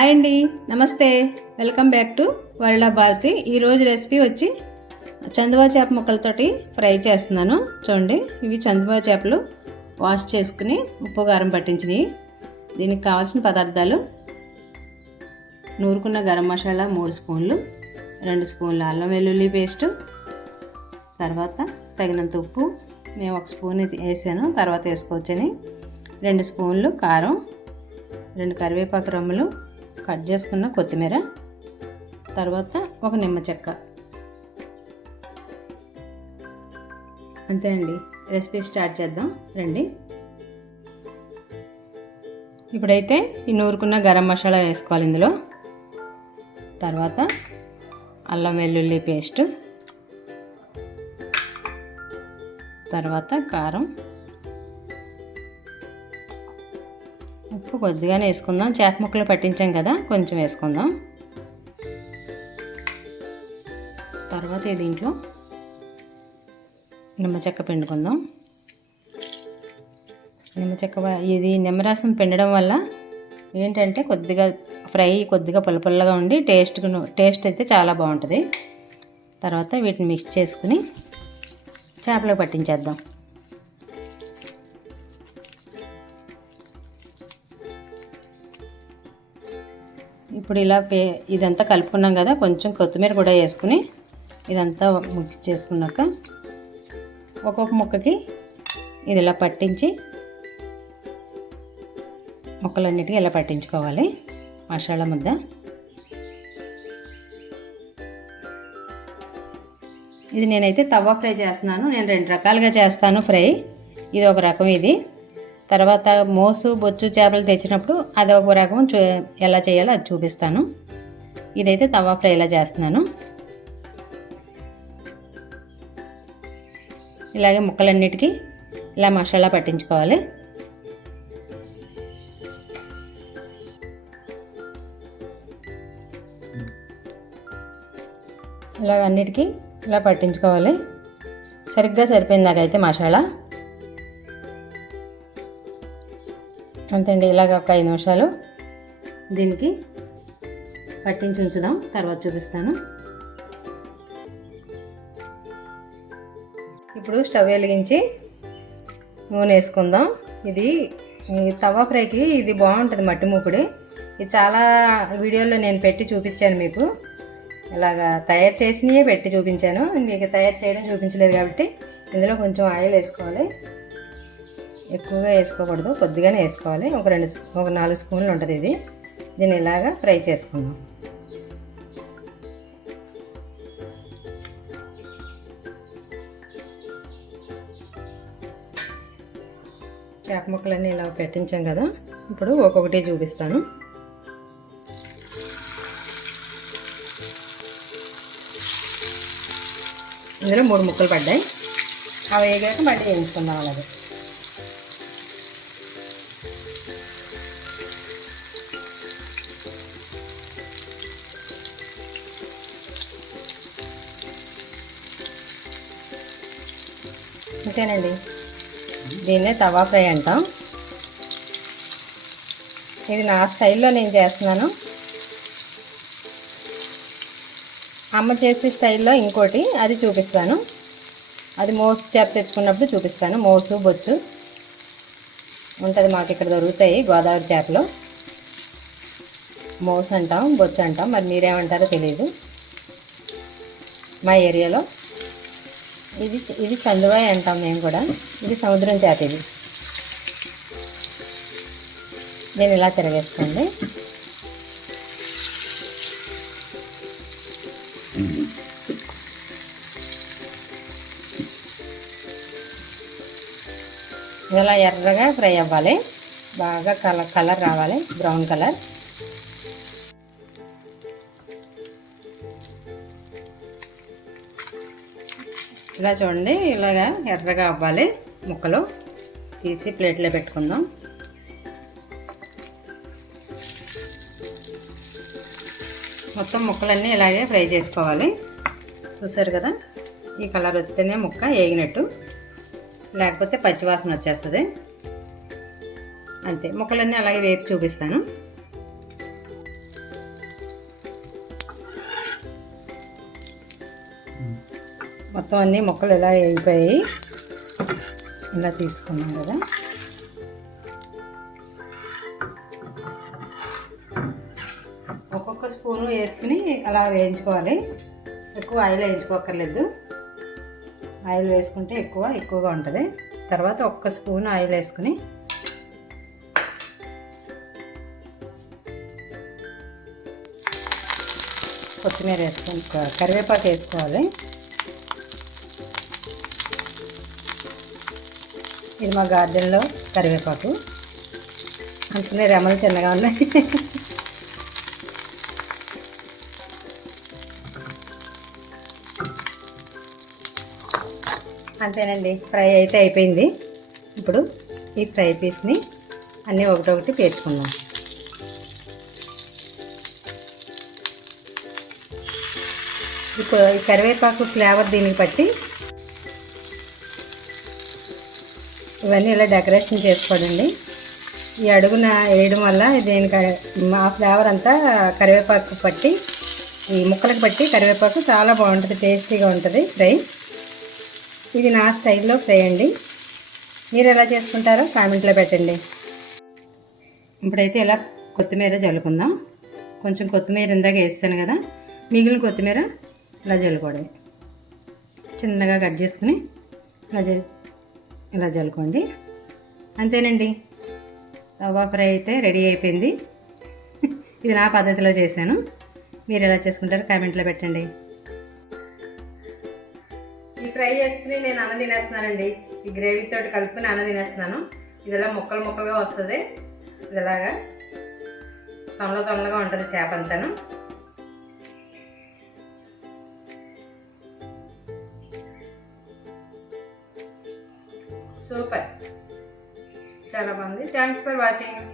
Hi అండి నమస్తే. Welcome back to world of Bharathi. ఈరోజు రెసిపీ వచ్చి చందువా చేప ముక్కలతోటి ఫ్రై చేస్తున్నాను. చూడండి ఇవి చందువా చేపలు వాష్ చేసుకుని ఉప్పు కారం పట్టించినవి. దీనికి కావాల్సిన పదార్థాలు నూరుకున్న గరం మసాలా మూడు స్పూన్లు రెండు స్పూన్లు అల్లం వెల్లుల్లి పేస్టు తర్వాత తగినంత ఉప్పు. మేము ఒక స్పూన్ వేసాను తర్వాత వేసుకోవచ్చని. రెండు స్పూన్లు కారం రెండు కరివేపాకు రమ్ములు కట్ చేసుకున్న కొత్తిమీర తర్వాత ఒక నిమ్మ చెక్క. అంతే అండి రెసిపీ స్టార్ట్ చేద్దాం రండి. ఇప్పుడైతే ఈ నూరుకున్న గరం మసాలా వేసుకోవాలి ఇందులో. తర్వాత అల్లం వెల్లుల్లి పేస్ట్. తర్వాత కారం. ఉప్పు కొద్దిగానే వేసుకుందాం. చేప ముక్కలు పట్టించాం కదా కొంచెం వేసుకుందాం. తర్వాత దీంట్లో నిమ్మ చెక్క పిండుకుందాం. నిమ్మ చెక్క ఇది నిమ్మరసం పిండడం వల్ల ఏంటంటే కొద్దిగా ఫ్రై కొద్దిగా పుల్లపుల్లగా ఉండి టేస్ట్ టేస్ట్ అయితే చాలా బాగుంటుంది. తర్వాత వీటిని మిక్స్ చేసుకుని చేపలో పట్టించేద్దాం. ఇప్పుడు ఇలా పే ఇదంతా కలుపుకున్నాం కదా కొంచెం కొత్తిమీర కూడా వేసుకుని ఇదంతా మిక్స్ చేసుకున్నాక ఒక్కొక్క ముక్కకి ఇది ఇలా పట్టించి ముక్కలన్నిటికీ ఇలా పట్టించుకోవాలి మసాలా ముద్ద. ఇది నేనైతే తవ్వ ఫ్రై చేస్తున్నాను నేను రెండు రకాలుగా చేస్తాను ఫ్రై. ఇది ఒక రకం ఇది. తర్వాత మోసు బొచ్చు చేపలు తెచ్చినప్పుడు అది ఒక రకం చూ ఎలా చేయాలో అది చూపిస్తాను. ఇదైతే తవా ఫ్రై ఇలా చేస్తున్నాను. ఇలాగే ముక్కలన్నిటికీ ఇలా మసాలా పట్టించుకోవాలి. ఇలాగ అన్నిటికీ ఇలా పట్టించుకోవాలి. సరిగ్గా సరిపోయింది నాకైతే మసాలా. అంతేండి ఇలాగ ఒక ఐదు నిమిషాలు దీనికి పట్టించి ఉంచుదాం తర్వాత చూపిస్తాను. ఇప్పుడు స్టవ్ వెలిగించి నూనె వేసుకుందాం. ఇది ఈ తవా ఫ్రైకి ఇది బాగుంటుంది మట్టి మూకుడి ఇది చాలా వీడియోలో నేను పెట్టి చూపించాను మీకు. ఇలాగా తయారు చేసినవే పెట్టి చూపించాను. మీకు తయారు చేయడం చూపించలేదు కాబట్టి ఇందులో కొంచెం ఆయిల్ వేసుకోవాలి. ఎక్కువగా వేసుకోకూడదు కొద్దిగానే వేసుకోవాలి. ఒక రెండు ఒక నాలుగు స్పూన్లు ఉంటుంది ఇది. దీన్ని ఇలాగా ఫ్రై చేసుకుందాం. చేప ముక్కలన్నీ ఇలా పెట్టించాం కదా. ఇప్పుడు ఒక్కొక్కటి చూపిస్తాను. ఇందులో మూడు ముక్కలు పడ్డాయి. అవి వేగాక మళ్ళీ వేయించుకుందాం అలాగే. ఇంతేనండి. దీన్నే తవా ఫ్రై అంటాం. ఇది నా స్టైల్లో నేను చేస్తున్నాను. అమ్మ చేసే స్టైల్లో ఇంకోటి అది చూపిస్తాను. అది మోసు చేప తెచ్చుకున్నప్పుడు చూపిస్తాను. మోసు బొచ్చు ఉంటుంది మాకు ఇక్కడ దొరుకుతాయి గోదావరి చేపలు. మోసు అంటాం బొచ్చు అంటాం. మరి మీరేమంటారో తెలియదు మా ఏరియాలో ఇది ఇది చందువాయి అంటాం మేము కూడా. ఇది సముద్రం చేత ఇది. నేను ఇలా తిరగేసుకోండి. ఇలా ఎర్రగా ఫ్రై అవ్వాలి. బాగా కలర్ కలర్ రావాలి. Brown colour. ఇలా చూడండి ఇలాగా ఎర్రగా అవ్వాలి ముక్కలు. తీసి ప్లేట్లో పెట్టుకుందాం. మొత్తం ముక్కలన్నీ ఇలాగే ఫ్రై చేసుకోవాలి. చూసారు కదా? ఈ కలర్ వస్తేనే ముక్క వేగినట్టు లేకపోతే పచ్చివాసన వచ్చేస్తుంది. అంతే. ముక్కలన్నీ అలాగే వేపి చూపిస్తాను. మొత్తం అన్ని మొక్కలు ఇలా అయిపోయాయి? ఇలా తీసుకున్నాం కదా. ఒక్కొక్క స్పూను వేసుకుని అలా వేయించుకోవాలి. ఎక్కువ ఆయిల్ వేయించుకోకర్లేదు ఆయిల్ వేసుకుంటే ఎక్కువ ఎక్కువగా ఉంటుంది. తర్వాత ఒక్క స్పూన్ ఆయిల్ వేసుకుని కొత్తిమీర వేసుకొని కరివేపాకు వేసుకోవాలి. ఇది మా గార్డెన్లో కరివేపాకు. అందుకనే రెమలు చిన్నగా ఉన్నాయి. అంతేనండి ఫ్రై అయితే అయిపోయింది. ఇప్పుడు ఈ ఫ్రై పీస్ని అన్నీ ఒకటొకటి పేర్చుకుందాం. ఈ ఈ కరివేపాకు ఫ్లేవర్ దీనికి పట్టి ఇవన్నీ ఇలా డెకరేషన్ చేసుకోండి ఈ అడుగున వేయడం వల్ల దీనికి ఆ ఫ్లేవర్ అంతా కరివేపాకు పట్టి ఈ ముక్కలకు పట్టి కరివేపాకు చాలా బాగుంటుంది టేస్టీగా ఉంటుంది ఫ్రై. ఇది నా స్టైల్లో ఫ్రై అండి. మీరు ఎలా చేసుకుంటారో కామెంట్లో పెట్టండి. ఇప్పుడైతే ఇలా కొత్తిమీర చల్లుకుందాం కొంచెం కొత్తిమీర ఇందాక వేస్తాను కదా మిగిలిన కొత్తిమీర ఇలా చల్లుకోవడం చిన్నగా కట్ చేసుకుని ఇలా జల్ ఇలా జల్లుకోండి అంతేనండి. తవా ఫ్రై అయితే రెడీ అయిపోయింది. ఇది నా పద్ధతిలో చేశాను. మీరు ఎలా చేసుకుంటారో కామెంట్లో పెట్టండి. ఈ ఫ్రై చేసుకుని నేను అన్న తినేస్తున్నానండి. ఈ గ్రేవీ తోటి కలుపుకుని అన్నం తినేస్తున్నాను. ఇది ఇలా ముక్కలు ముక్కలుగా వస్తుంది. ఇది ఇలాగా తొండల తొండలుగా ఉంటుంది చేప అంతాను. సూపర్. చాలా బాగుంది. Thanks for watching.